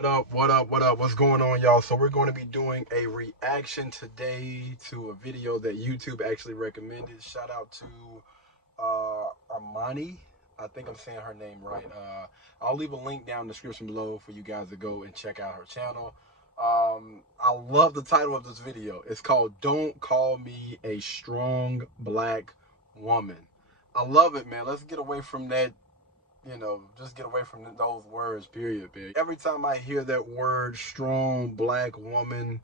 What up, what up, what up? What's going on, y'all? So we're going to be doing a reaction today to a video that YouTube actually recommended. Shout out to Armani. I think I'm saying her name right. I'll leave a link down in the description below for you guys to go and check out her channel. I love the title of this video. It's called Don't Call Me a Strong Black Woman. I love it, man. Let's get away from that, just get away from those words, period, man. Every time I hear that word, strong black woman,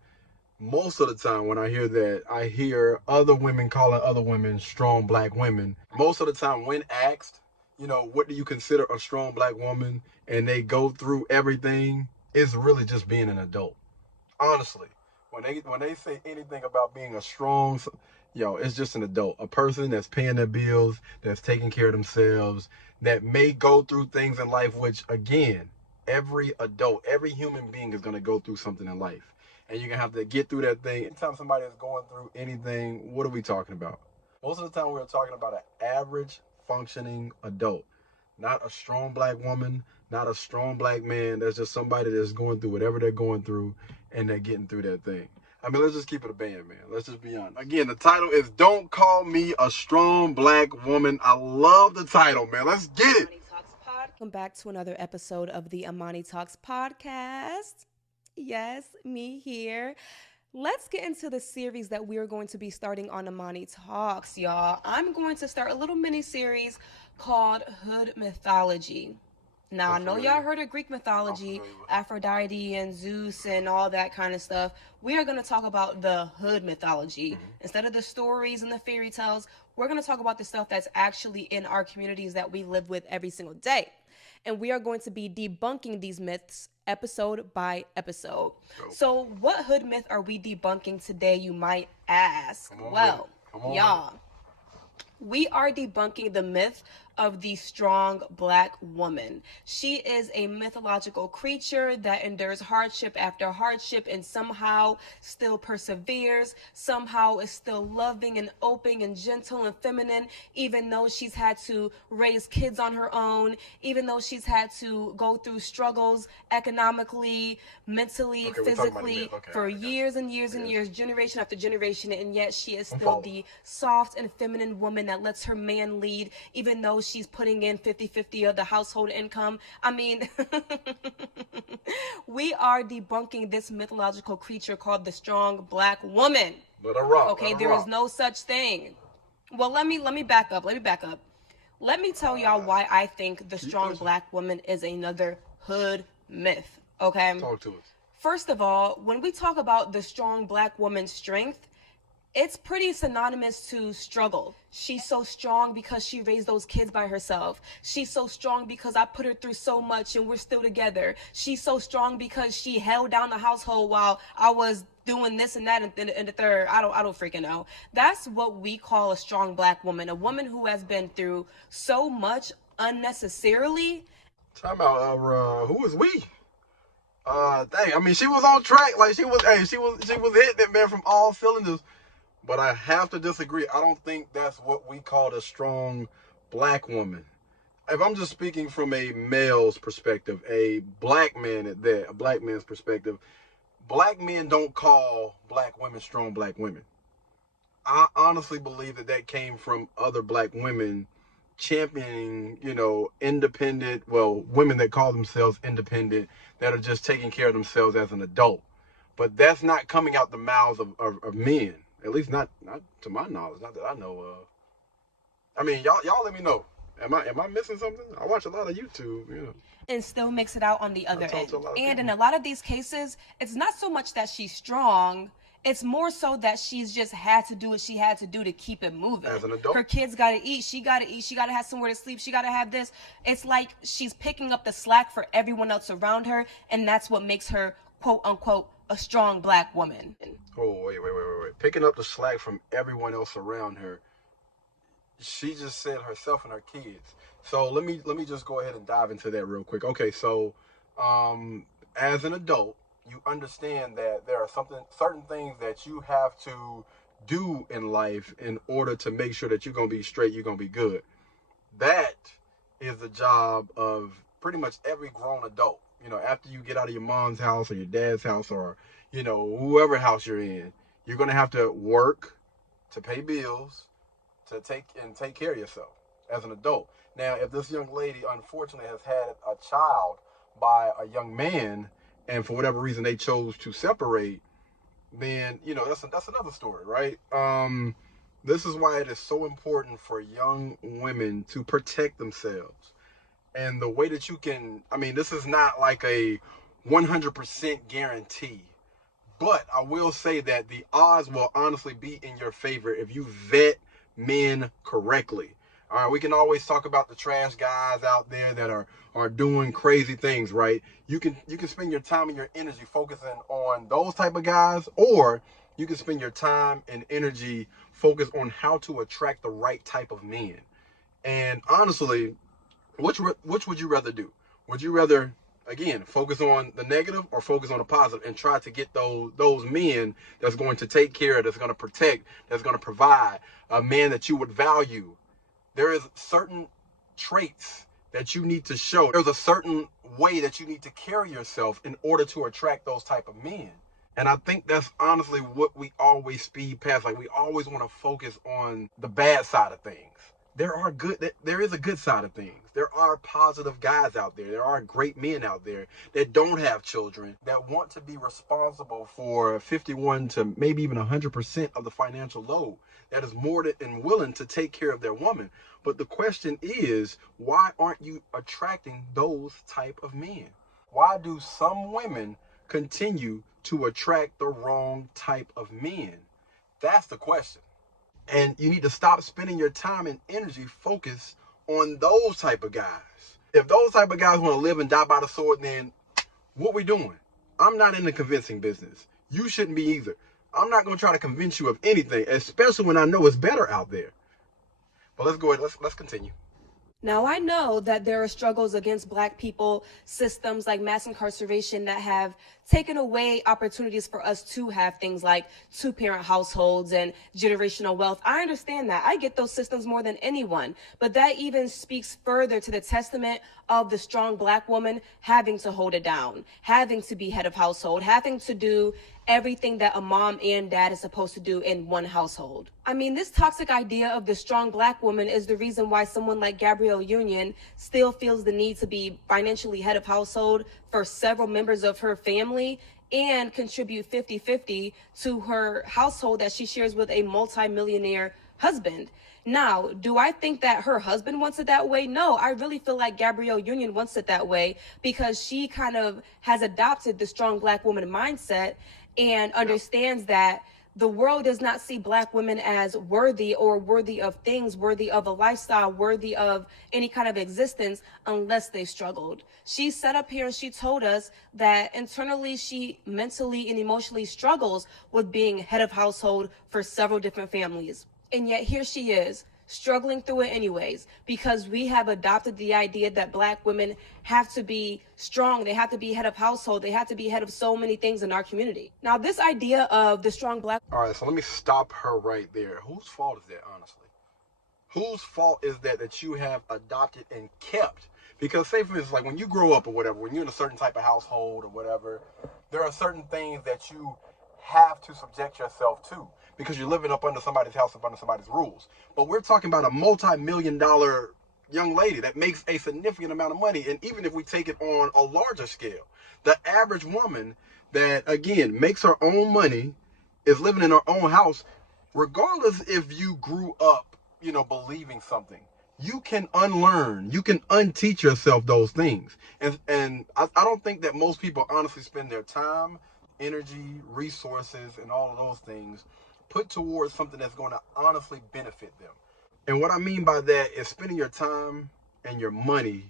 most of the time when I hear that, I hear other women calling other women strong black women. Most of the time when asked, what do you consider a strong black woman? And they go through everything, it's really just being an adult. Honestly, when they say anything about being a strong, it's just an adult, a person that's paying their bills, that's taking care of themselves, that may go through things in life, which again, every adult, every human being is going to go through something in life, and you're going to have to get through that thing. Anytime somebody is going through anything, what are we talking about? Most of the time we're talking about an average functioning adult, not a strong black woman, not a strong black man. That's just somebody that's going through whatever they're going through, and they're getting through that thing. I mean, let's just keep it a band, man. Let's just be honest. Again, the title is Don't Call Me a Strong Black Woman. I love the title, man. Let's get it. Welcome back to another episode of the Amani Talks podcast. Yes, me here. Let's get into the series that we are going to be starting on Amani Talks, y'all. I'm going to start a little mini series called Hood Mythology. Now, I know y'all heard of Greek mythology, Aphrodite and Zeus and all that kind of stuff. We are going to talk about the hood mythology. Instead of the stories and the fairy tales, we're going to talk about the stuff that's actually in our communities that we live with every single day. And we are going to be debunking these myths episode by episode. So what hood myth are we debunking today, you might ask? Well, y'all, we are debunking the myth of the strong black woman. She is a mythological creature that endures hardship after hardship and somehow still perseveres, somehow is still loving and open and gentle and feminine, even though she's had to raise kids on her own, even though she's had to go through struggles economically, mentally, physically, for years and years and years, generation after generation, and yet she is still the soft and feminine woman that lets her man lead, even though she's putting in 50-50 of the household income. I mean, we are debunking this mythological creature called the strong black woman. Okay, there is no such thing. Well, let me back up. Let me tell y'all why I think the strong black woman is another hood myth. Okay? Talk to us. First of all, when we talk about the strong black woman's strength, it's pretty synonymous to struggle. She's so strong because she raised those kids by herself. She's so strong because I put her through so much and we're still together. She's so strong because she held down the household while I was doing this and that and the third. I don't freaking know. That's what we call a strong black woman. A woman who has been through so much unnecessarily. Time out. Who is we? Dang. I mean, she was on track. Like she was hitting it, man, from all cylinders. But I have to disagree. I don't think that's what we call a strong black woman. If I'm just speaking from a male's perspective, a black man at that, a black man's perspective, black men don't call black women strong black women. I honestly believe that came from other black women championing, independent, women that call themselves independent, that are just taking care of themselves as an adult. But that's not coming out the mouths of men. At least not to my knowledge, not that I know of. I mean, y'all let me know. Am I missing something? I watch a lot of YouTube, And still makes it out on the other end. And in a lot of these cases, it's not so much that she's strong, it's more so that she's just had to do what she had to do to keep it moving. As an adult. Her kids gotta eat, she gotta have somewhere to sleep, she gotta have this. It's like she's picking up the slack for everyone else around her, and that's what makes her, quote unquote, a strong black woman. Oh, wait. Picking up the slack from everyone else around her. She just said herself and her kids. So let me just go ahead and dive into that real quick. Okay, so as an adult, you understand that there are certain things that you have to do in life in order to make sure that you're going to be straight, you're going to be good. That is the job of pretty much every grown adult. You know, after you get out of your mom's house or your dad's house or, you know, whoever house you're in, you're going to have to work to pay bills, to take care of yourself as an adult. Now, if this young lady unfortunately has had a child by a young man, and for whatever reason they chose to separate, then you know that's another story, right? This is why it is so important for young women to protect themselves. And the way that you can, I mean, this is not like a 100% guarantee, but I will say that the odds will honestly be in your favor if you vet men correctly. All right, we can always talk about the trash guys out there that are doing crazy things, right? You can spend your time and your energy focusing on those type of guys, or you can spend your time and energy focused on how to attract the right type of men. And honestly, which would you rather do? Would you rather, again, focus on the negative or focus on the positive and try to get those men that's going to take care of, that's going to protect, that's going to provide, a man that you would value? There is certain traits that you need to show. There's a certain way that you need to carry yourself in order to attract those type of men. And I think that's honestly what we always speed past. Like, we always want to focus on the bad side of things. There is a good side of things. There are positive guys out there. There are great men out there that don't have children, that want to be responsible for 51 to maybe even 100% of the financial load, that is more than willing to take care of their woman. But the question is, why aren't you attracting those type of men? Why do some women continue to attract the wrong type of men? That's the question. And you need to stop spending your time and energy focused on those type of guys. If those type of guys want to live and die by the sword, then what we doing? I'm not in the convincing business. You shouldn't be either. I'm not going to try to convince you of anything, especially when I know it's better out there. But let's go ahead. Let's continue. Now, I know that there are struggles against Black people, systems like mass incarceration that have taken away opportunities for us to have things like two-parent households and generational wealth. I understand that. I get those systems more than anyone. But that even speaks further to the testament of the strong Black woman having to hold it down, having to be head of household, having to do everything that a mom and dad is supposed to do in one household. I mean, this toxic idea of the strong Black woman is the reason why someone like Gabrielle Union still feels the need to be financially head of household for several members of her family and contribute 50-50 to her household that she shares with a multi-millionaire husband. Now, do I think that her husband wants it that way? No, I really feel like Gabrielle Union wants it that way because she kind of has adopted the strong Black woman mindset and understands that the world does not see Black women as worthy or worthy of things, worthy of a lifestyle, worthy of any kind of existence unless they struggled. She sat up here and she told us that internally she mentally and emotionally struggles with being head of household for several different families. And yet here she is, struggling through it anyways, because we have adopted the idea that Black women have to be strong, they have to be head of household, they have to be head of so many things in our community. Now, this idea of the strong Black... All right, so let me stop her right there. Whose fault is that, honestly? Whose fault is that you have adopted and kept? Because say, for instance, like when you grow up or whatever, when you're in a certain type of household or whatever, there are certain things that you have to subject yourself to because you're living up under somebody's house, up under somebody's rules. But we're talking about a multi-million-dollar young lady that makes a significant amount of money. And even if we take it on a larger scale, the average woman that, again, makes her own money, is living in her own house, regardless if you grew up, you know, believing something, you can unlearn, you can unteach yourself those things. And I don't think that most people honestly spend their time, energy, resources, and all of those things put towards something that's going to honestly benefit them. And what I mean by that is spending your time and your money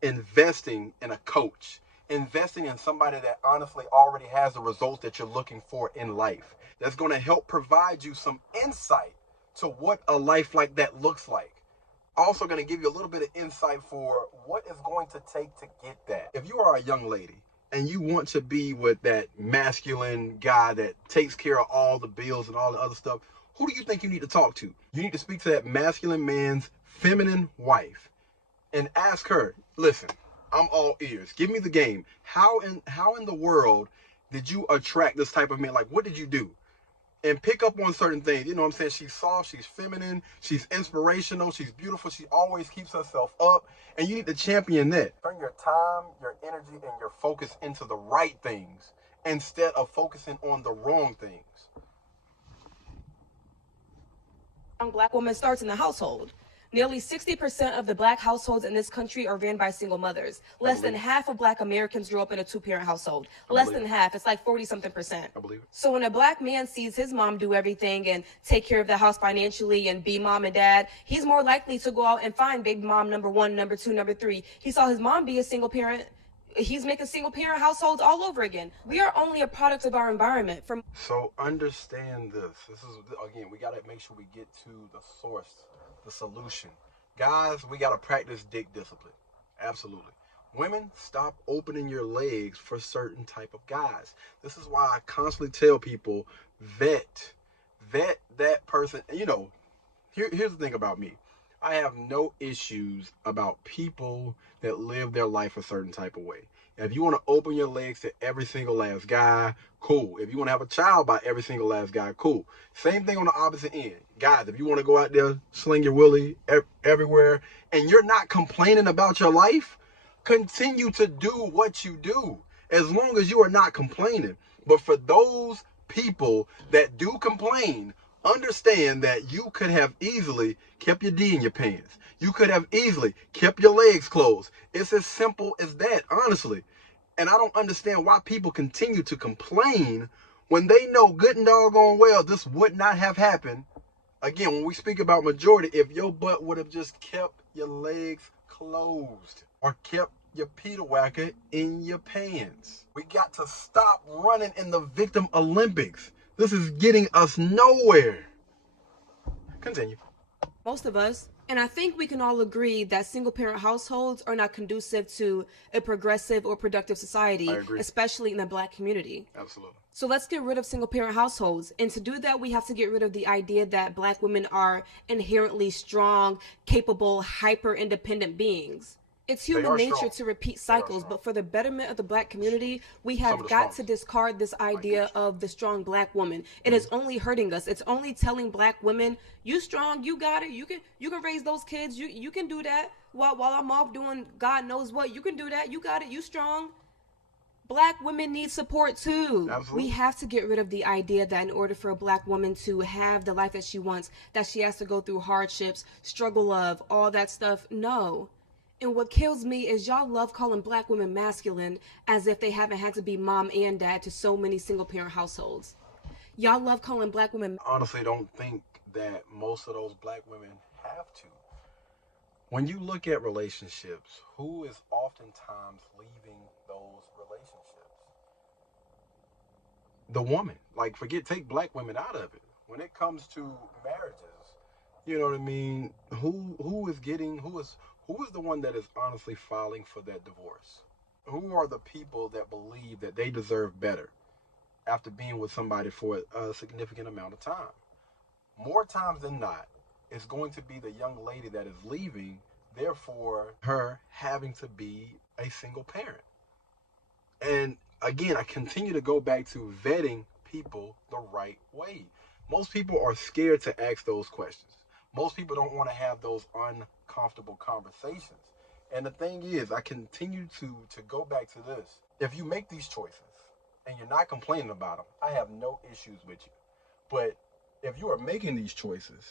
investing in a coach, investing in somebody that honestly already has the results that you're looking for in life, that's going to help provide you some insight to what a life like that looks like. Also going to give you a little bit of insight for what it's going to take to get that. If you are a young lady and you want to be with that masculine guy that takes care of all the bills and all the other stuff, who do you think you need to talk to? You need to speak to that masculine man's feminine wife and ask her, listen, I'm all ears. Give me the game. How in the world did you attract this type of man? Like, what did you do? And pick up on certain things. You know what I'm saying? She's soft, she's feminine, she's inspirational, she's beautiful, she always keeps herself up. And you need to champion that. Turn your time, your energy, and your focus into the right things instead of focusing on the wrong things. Black woman starts in the household. Nearly 60% of the black households in this country are ran by single mothers. Less than half of black Americans grew up in a two-parent household. Less than half. It's like 40-something%. I believe it. So when a black man sees his mom do everything and take care of the house financially and be mom and dad, he's more likely to go out and find baby mom number 1, number 2, number 3. He saw his mom be a single parent. He's making single parent households all over again. We are only a product of our environment. So understand this. This is, again, we got to make sure we get to the source, the solution. Guys, we got to practice dick discipline. Absolutely. Women, stop opening your legs for certain type of guys. This is why I constantly tell people, vet that person. You know, here's the thing about me. I have no issues about people that live their life a certain type of way. If you want to open your legs to every single last guy, cool. If you want to have a child by every single last guy, cool. Same thing on the opposite end. Guys, if you want to go out there, sling your willy everywhere, and you're not complaining about your life, continue to do what you do, as long as you are not complaining. But for those people that do complain, understand that you could have easily kept your D in your pants. You could have easily kept your legs closed. It's as simple as that, honestly. And I don't understand why people continue to complain when they know good and doggone well this would not have happened. Again, when we speak about majority, if your butt would have just kept your legs closed or kept your Peter Whacker in your pants. We got to stop running in the victim Olympics. This is getting us nowhere. Continue. Most of us, and I think we can all agree that single-parent households are not conducive to a progressive or productive society, especially in the black community. Absolutely. So let's get rid of single-parent households. And to do that, we have to get rid of the idea that black women are inherently strong, capable, hyper-independent beings. It's human nature to repeat cycles, but for the betterment of the black community, we have got to discard this idea of the strong black woman. It is only hurting us. It's only telling black women, you strong, you got it, you can raise those kids, you can do that while I'm off doing God knows what. You can do that, you got it, you strong. Black women need support too. Absolutely. We have to get rid of the idea that in order for a black woman to have the life that she wants, that she has to go through hardships, struggle of, all that stuff. No. And what kills me is y'all love calling black women masculine as if they haven't had to be mom and dad to so many single parent households. Y'all love calling black women. Honestly, don't think that most of those black women have to. When you look at relationships, who is oftentimes leaving those relationships? The woman. Like, take black women out of it. When it comes to marriages, you know what I mean? Who is the one that is honestly filing for that divorce? Who are the people that believe that they deserve better after being with somebody for a significant amount of time? More times than not, it's going to be the young lady that is leaving, therefore her having to be a single parent. And again, I continue to go back to vetting people the right way. Most people are scared to ask those questions. Most people don't want to have those uncomfortable conversations. And the thing is, I continue to go back to this. If you make these choices and you're not complaining about them, I have no issues with you. But if you are making these choices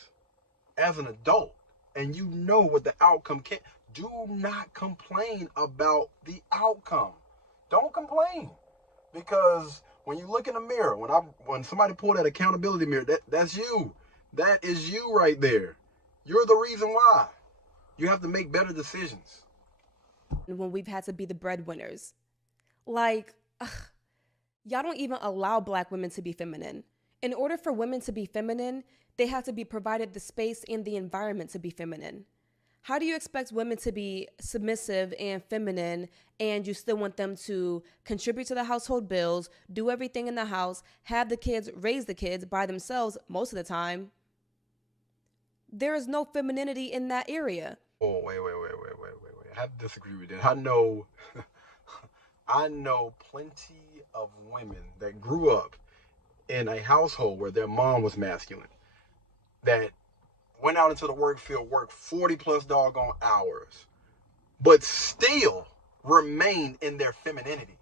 as an adult and you know what the outcome can, do not complain about the outcome. Don't complain. Because when you look in the mirror, when somebody pull that accountability mirror, that's you. That is you right there. You're the reason why. You have to make better decisions. When we've had to be the breadwinners. Like, y'all don't even allow black women to be feminine. In order for women to be feminine, they have to be provided the space and the environment to be feminine. How do you expect women to be submissive and feminine and you still want them to contribute to the household bills, do everything in the house, have the kids, raise the kids by themselves most of the time? There is no femininity in that area. Oh, wait. I have to disagree with that. I know, I know plenty of women that grew up in a household where their mom was masculine, that went out into the work field, worked 40 plus doggone hours, but still remained in their femininity.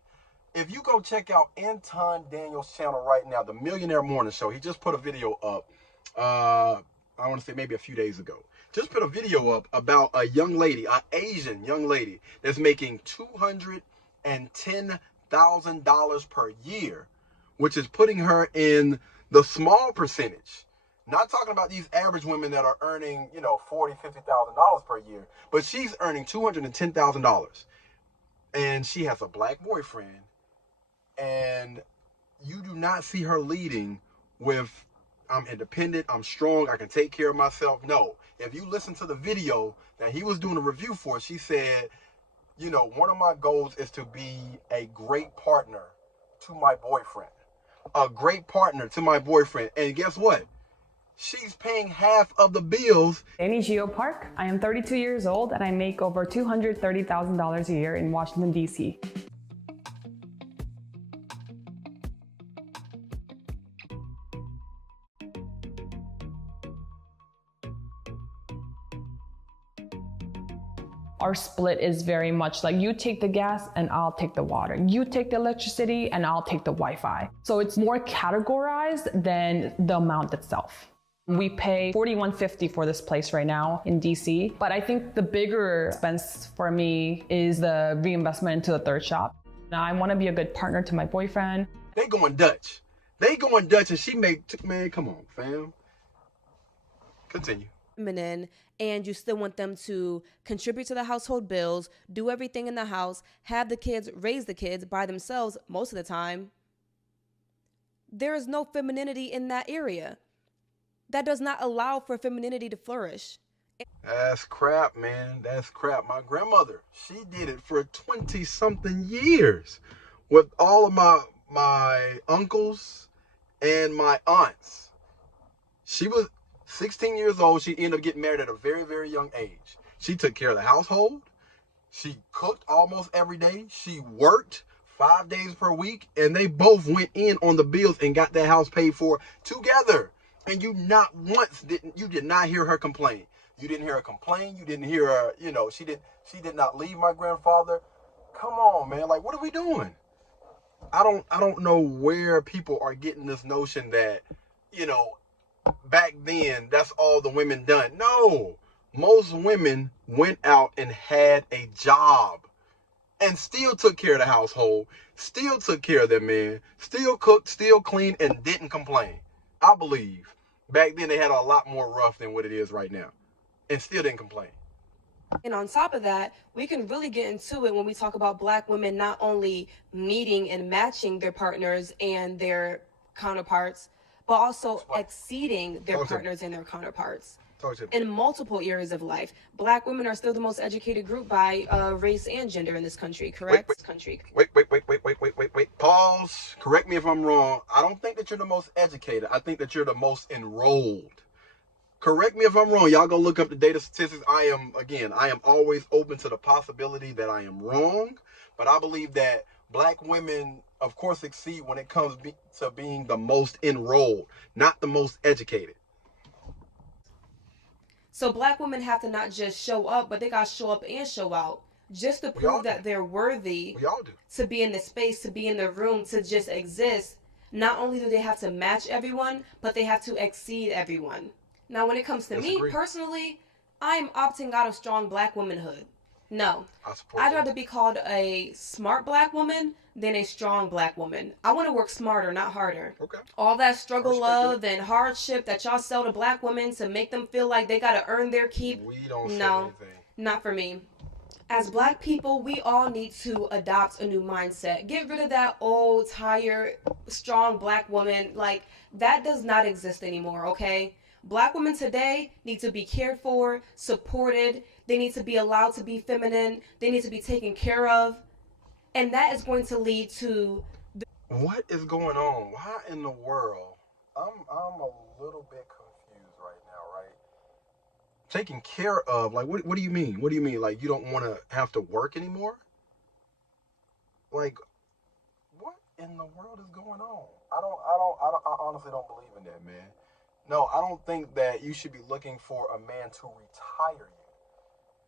If you go check out Anton Daniels' channel right now, the Millionaire Morning Show, he just put a video up, I want to say maybe a few days ago. Just put a video up about a young lady, an Asian young lady that's making $210,000 per year, which is putting her in the small percentage. Not talking about these average women that are earning, $40,000, $50,000 per year, but she's earning $210,000, and she has a black boyfriend, and you do not see her leading with, I'm independent, I'm strong, I can take care of myself. No, if you listen to the video that he was doing a review for, she said, one of my goals is to be a great partner to my boyfriend. A great partner to my boyfriend. And guess what? She's paying half of the bills. Danny Geo Park. I am 32 years old and I make over $230,000 a year in Washington, D.C. Our split is very much like you take the gas and I'll take the water. You take the electricity and I'll take the Wi-Fi. So it's more categorized than the amount itself. We pay $41.50 for this place right now in DC, but I think the bigger expense for me is the reinvestment into the third shop. Now I want to be a good partner to my boyfriend. They going Dutch. And she man, come on, fam. Continue. Feminine, and you still want them to contribute to the household bills, do everything in the house, have the kids, raise the kids by themselves most of the time. There is no femininity in that area. That does not allow for femininity to flourish. That's crap, man. That's crap. My grandmother, she did it for 20-something years with all of my uncles and my aunts. She was 16 years old. She ended up getting married at a very, very young age. She took care of the household. She cooked almost every day. She worked 5 days per week, and they both went in on the bills and got that house paid for together. And you did not hear her complain. You didn't hear her complain. You didn't hear her, she did not leave my grandfather. Come on, man. Like, what are we doing? I don't know where people are getting this notion that, back then that's all the women done. No, most women went out and had a job and still took care of the household, still took care of their man, still cooked, still cleaned, and didn't complain. I believe back then they had a lot more rough than what it is right now, and still didn't complain. And on top of that, we can really get into it when we talk about Black women not only meeting and matching their partners and their counterparts, but also exceeding their partners and their counterparts in multiple areas of life. Black women are still the most educated group by race and gender in this country, correct? Wait. Pause. Correct me if I'm wrong. I don't think that you're the most educated. I think that you're the most enrolled. Correct me if I'm wrong. Y'all go look up the data statistics. I am always open to the possibility that I am wrong, but I believe that Black women, of course, succeed when it comes to being the most enrolled, not the most educated. So Black women have to not just show up, but they got to show up and show out just to prove that they're worthy to be in the space, to be in the room, to just exist. Not only do they have to match everyone, but they have to exceed everyone. Now, when it comes to me personally, I am opting out of strong Black womanhood. No, I'd rather be called a smart Black woman than a strong Black woman. I want to work smarter, not harder. Okay. All that struggle, love, and hardship that y'all sell to Black women to make them feel like they got to earn their keep. We don't sell anything. Not for me. As Black people, we all need to adopt a new mindset. Get rid of that old, tired, strong Black woman. Like, that does not exist anymore, okay? Black women today need to be cared for, supported. They need to be allowed to be feminine. They need to be taken care of. And that is going to lead to... What is going on? Why in the world? I'm a little bit confused right now, right? taken care of, like, what do you mean? What do you mean? Like, you don't want to have to work anymore? Like, what in the world is going on? I honestly don't believe in that, man. No, I don't think that you should be looking for a man to retire you.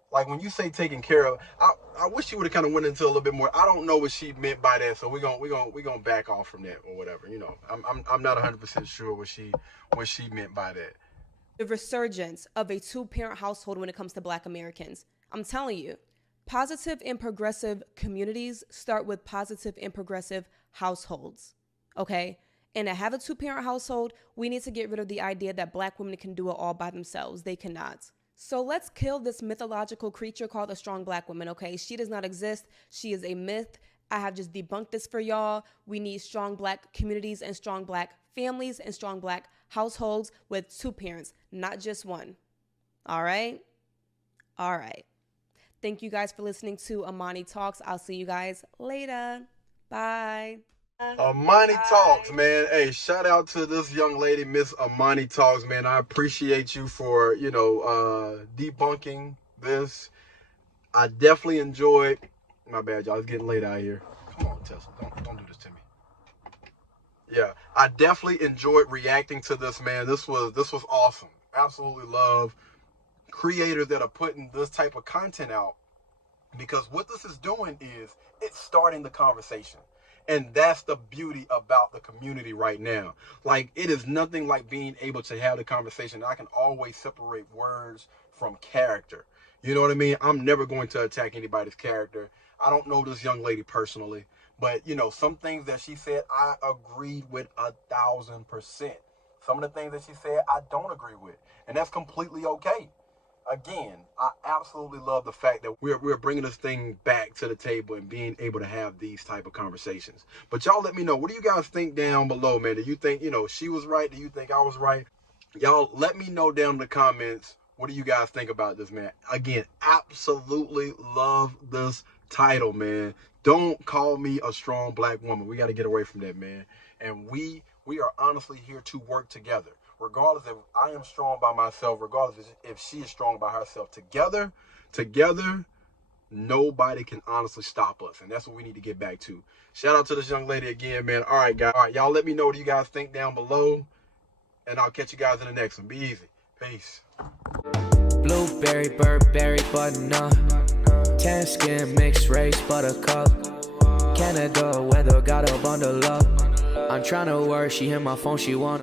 Like, when you say taking care of, I wish you would have kind of went into a little bit more. I don't know what she meant by that, so we're gonna back off from that or whatever. You know, I'm not 100% sure what she meant by that. The resurgence of a two-parent household when it comes to Black Americans. I'm telling you, positive and progressive communities start with positive and progressive households. Okay? And to have a two-parent household, we need to get rid of the idea that Black women can do it all by themselves. They cannot. So let's kill this mythological creature called a strong Black woman, okay? She does not exist. She is a myth. I have just debunked this for y'all. We need strong Black communities and strong Black families and strong Black households with two parents, not just one. All right? All right. Thank you guys for listening to Amani Talks. I'll see you guys later. Bye. Amani Talks, man. Hey, shout out to this young lady, Miss Amani Talks, man. I appreciate you for, debunking this. I definitely enjoyed. My bad, y'all. It's getting late out here. Come on, Tessa. Don't do this to me. Yeah, I definitely enjoyed reacting to this, man. This was awesome. Absolutely love creators that are putting this type of content out, because what this is doing is it's starting the conversation. And that's the beauty about the community right now. Like, it is nothing like being able to have the conversation. I can always separate words from character. You know what I mean? I'm never going to attack anybody's character. I don't know this young lady personally, but some things that she said, I agreed with 1,000%. Some of the things that she said, I don't agree with, and that's completely okay. Again, I absolutely love the fact that we're bringing this thing back to the table and being able to have these type of conversations. But y'all let me know, what do you guys think down below, man? Do you think, she was right? Do you think I was right? Y'all let me know down in the comments. What do you guys think about this, man? Again, absolutely love this title, man. Don't call me a strong Black woman. We got to get away from that, man. And we are honestly here to work together. Regardless if I am strong by myself, regardless if she is strong by herself, together, nobody can honestly stop us. And that's what we need to get back to. Shout out to this young lady again, man. All right, guys. All right, y'all let me know what you guys think down below. And I'll catch you guys in the next one. Be easy. Peace. Blueberry, Burberry, button-up. Tan skin, mixed race, buttercup. Canada weather, got a bundle up. I'm tryna work, she hit my phone, she wanna